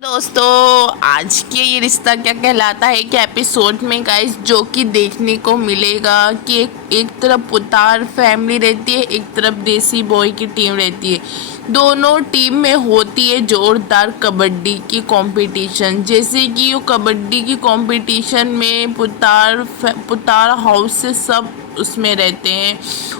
दोस्तों, आज के ये रिश्ता क्या कहलाता है कि एपिसोड में गाइस जो कि देखने को मिलेगा कि एक तरफ पुतार फैमिली रहती है, एक तरफ देसी बॉय की टीम रहती है। दोनों टीम में होती है जोरदार कबड्डी की कंपटीशन। जैसे कि वो कबड्डी की कंपटीशन में पुतार हाउस से सब उसमें रहते हैं।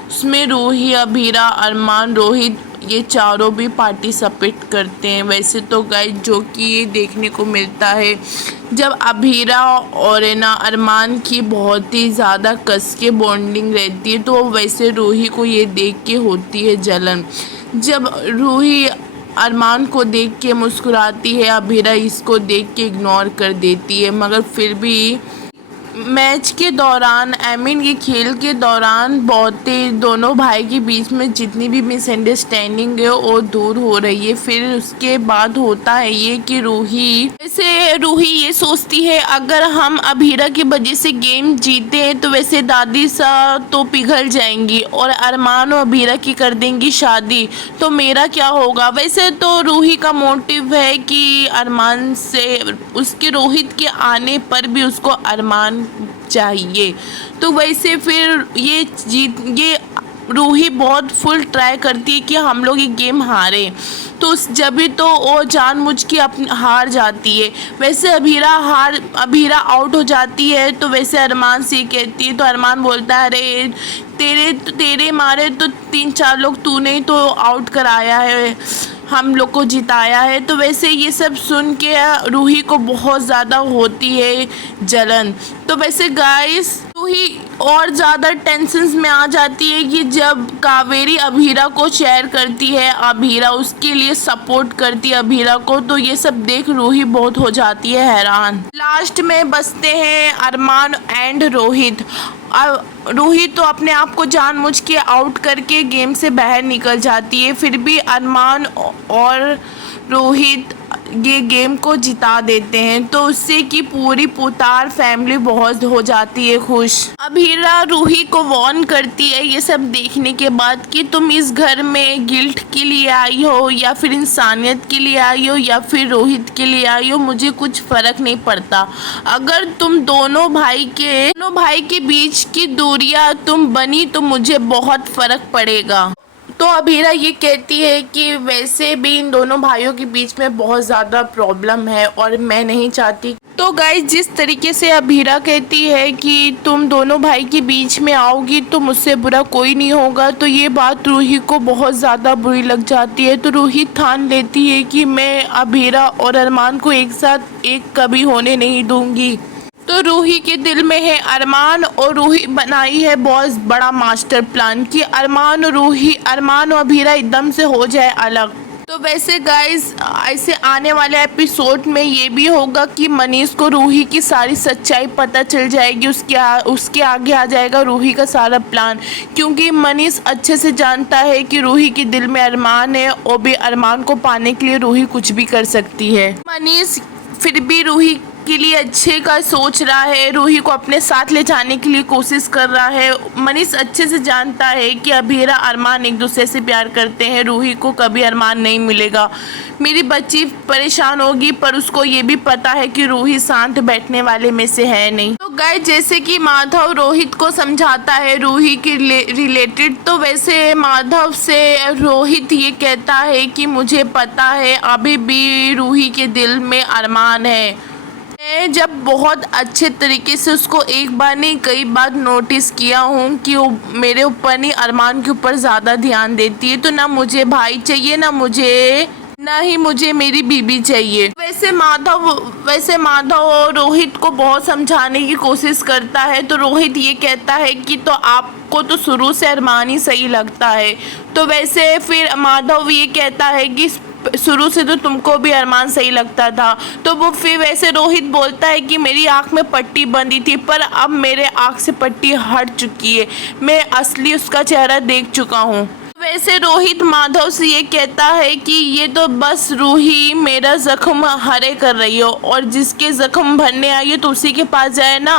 उसमें रूही, अभीरा, अरमान, रोहित ये चारों भी पार्टिसिपेट करते हैं। वैसे तो गाइस जो कि ये देखने को मिलता है जब अभीरा और ना अरमान की बहुत ही ज़्यादा कस के बॉन्डिंग रहती है, तो वैसे रूही को ये देख के होती है जलन। जब रूही अरमान को देख के मुस्कुराती है, अभीरा इसको देख के इग्नोर कर देती है, मगर फिर भी मैच के दौरान ये खेल के दौरान बहुत ही दोनों भाई के बीच में जितनी भी मिसअंडरस्टैंडिंग है वो दूर हो रही है। फिर उसके बाद होता है ये कि रूही ये सोचती है अगर हम अभीरा की वजह से गेम जीते हैं तो वैसे दादी सा तो पिघल जाएंगी और अरमान और अभीरा की कर देंगी शादी, तो मेरा क्या होगा। वैसे तो रूही का मोटिव है कि अरमान से उसके रोहित के आने पर भी उसको अरमान चाहिए, तो वैसे फिर ये रूही बहुत फुल ट्राई करती है कि हम लोग ये गेम हारे, तो जब भी तो वो जानबूझ के हार जाती है। वैसे अभीरा आउट हो जाती है, तो वैसे अरमान से कहती है, तो अरमान बोलता है अरे तेरे मारे तो 3-4 लोग तूने ही तो आउट कराया है, हम लोग को जिताया है। तो वैसे ये सब सुन के रूही को बहुत ज़्यादा होती है जलन। तो वैसे गाइस रूही और ज़्यादा टेंशन्स में आ जाती है कि जब कावेरी अभीरा को शेयर करती है, अभीरा उसके लिए सपोर्ट करती है अभीरा को, तो ये सब देख रूही बहुत हो जाती है हैरान। लास्ट में बचते हैं अरमान एंड रोहित। रूही तो अपने आप को जानबूझ के आउट करके गेम से बाहर निकल जाती है, फिर भी अरमान और रोहित ये गेम को जिता देते हैं, तो उससे कि पूरी पुतार फैमिली बहुत हो जाती है खुश। अभीरा रूही को वार्न करती है ये सब देखने के बाद कि तुम इस घर में गिल्ट के लिए आई हो या फिर इंसानियत के लिए आई हो या फिर रोहित के लिए आई हो, मुझे कुछ फर्क नहीं पड़ता। अगर तुम दोनों भाई के बीच की दूरियां तुम बनी तो मुझे बहुत फर्क पड़ेगा। तो अभीरा ये कहती है कि वैसे भी इन दोनों भाइयों के बीच में बहुत ज़्यादा प्रॉब्लम है और मैं नहीं चाहती। तो गाइस जिस तरीके से अभीरा कहती है कि तुम दोनों भाई के बीच में आओगी तो मुझसे बुरा कोई नहीं होगा, तो ये बात रूही को बहुत ज़्यादा बुरी लग जाती है। तो रूही ठान लेती है कि मैं अभीरा और अरमान को एक साथ एक कभी होने नहीं दूंगी। तो रूही के दिल में है अरमान, और रूही बनाई है बहुत बड़ा मास्टर प्लान कि अरमान और अभीरा एकदम से हो जाए अलग। तो वैसे गाइस ऐसे आने वाले एपिसोड में ये भी होगा कि मनीष को रूही की सारी सच्चाई पता चल जाएगी, उसके आगे आ जाएगा रूही का सारा प्लान, क्योंकि मनीष अच्छे से जानता है कि रूही के दिल में अरमान है और भी अरमान को पाने के लिए रूही कुछ भी कर सकती है। मनीष फिर भी रूही के लिए अच्छे का सोच रहा है, रूही को अपने साथ ले जाने के लिए कोशिश कर रहा है। मनीष अच्छे से जानता है कि अभीरा अरमान एक दूसरे से प्यार करते हैं, रूही को कभी अरमान नहीं मिलेगा, मेरी बच्ची परेशान होगी, पर उसको ये भी पता है कि रूही शांत बैठने वाले में से है नहीं। तो गाइस जैसे कि माधव रोहित को समझाता है रूही के रिलेटेड, तो वैसे माधव से रोहित ये कहता है कि मुझे पता है अभी भी रूही के दिल में अरमान है। मैं जब बहुत अच्छे तरीके से उसको एक बार नहीं कई बार नोटिस किया हूँ कि वो मेरे ऊपर नहीं अरमान के ऊपर ज़्यादा ध्यान देती है, तो ना मुझे भाई चाहिए ना ही मुझे मेरी बीबी चाहिए। वैसे माधव रोहित को बहुत समझाने की कोशिश करता है, तो रोहित ये कहता है कि तो आपको तो शुरू से अरमान ही सही लगता है। तो वैसे फिर माधव ये कहता है कि शुरू से तो तुमको भी अरमान सही लगता था। तो वो फिर वैसे रोहित बोलता है कि मेरी आँख में पट्टी बंधी थी, पर अब मेरे आँख से पट्टी हट चुकी है, मैं असली उसका चेहरा देख चुका हूँ। वैसे रोहित माधव से ये कहता है कि ये तो बस रूही मेरा जख्म हरे कर रही हो, और जिसके जख्म भरने आई है तो उसी के पास जाए ना।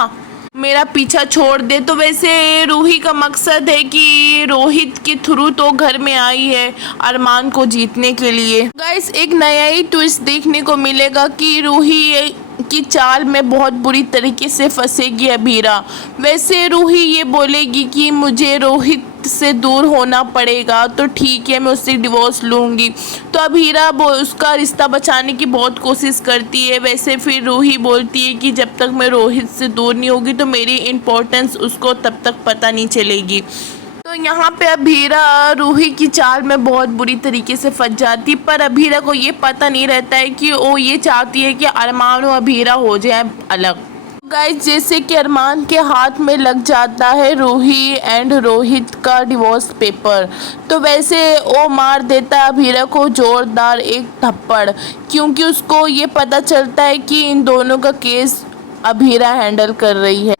मेरा पीछा छोड़ दे। तो वैसे रूही का मकसद है कि रोहित के थ्रू तो घर में आई है अरमान को जीतने के लिए। गाइस एक नया ही ट्विस्ट देखने को मिलेगा कि रूही की चाल में बहुत बुरी तरीके से फंसेगी अभीरा। वैसे रूही ये बोलेगी कि मुझे रोहित से दूर होना पड़ेगा, तो ठीक है मैं उससे डिवोर्स लूँगी। तो अभीरा उसका रिश्ता बचाने की बहुत कोशिश करती है। वैसे फिर रूही बोलती है कि जब तक मैं रोहित से दूर नहीं होगी तो मेरी इम्पोर्टेंस उसको तब तक पता नहीं चलेगी। तो यहाँ पे अभीरा रूही की चाल में बहुत बुरी तरीके से फंस जाती, पर अभीरा को ये पता नहीं रहता है कि वो ये चाहती है कि अरमान और अभीरा हो जाए अलग। गाइस जैसे कि अरमान के हाथ में लग जाता है रूही एंड रोहित का डिवोर्स पेपर, तो वैसे वो मार देता है अभीरा को जोरदार एक थप्पड़, क्योंकि उसको ये पता चलता है कि इन दोनों का केस अभीरा हैंडल कर रही है।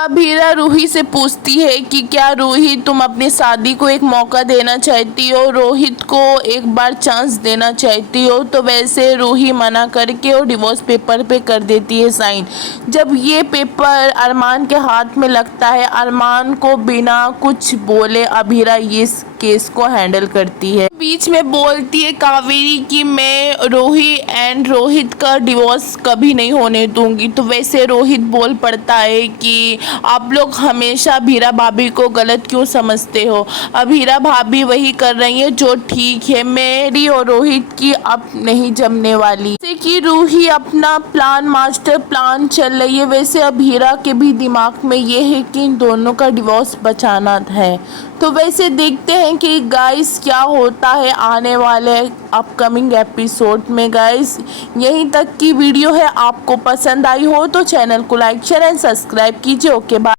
अभीरा रूही से पूछती है कि क्या रूही तुम अपनी शादी को एक मौका देना चाहती हो, रोहित को एक बार चांस देना चाहती हो। तो वैसे रूही मना करके और डिवोर्स पेपर पे कर देती है साइन। जब ये पेपर अरमान के हाथ में लगता है, अरमान को बिना कुछ बोले अभीरा ये केस को हैंडल करती है। बीच में बोलती है कावेरी कि मैं रूही एंड रोहित का डिवोर्स कभी नहीं होने दूंगी। तो वैसे रोहित बोल पड़ता है कि आप लोग हमेशा अभीरा भाभी को गलत क्यों समझते हो, अभीरा भाभी वही कर रही है जो ठीक है, मेरी और रोहित की अब नहीं जमने वाली। जैसे कि रूही अपना प्लान मास्टर प्लान चल रही है, वैसे अभीरा के भी दिमाग में ये है कि इन दोनों का डिवोर्स बचाना है। तो वैसे देखते हैं कि गाइस क्या होता है आने वाले अपकमिंग एपिसोड में। गाइस यहीं तक की वीडियो है, आपको पसंद आई हो तो चैनल को लाइक शेयर एंड सब्सक्राइब कीजिए। Okay bye.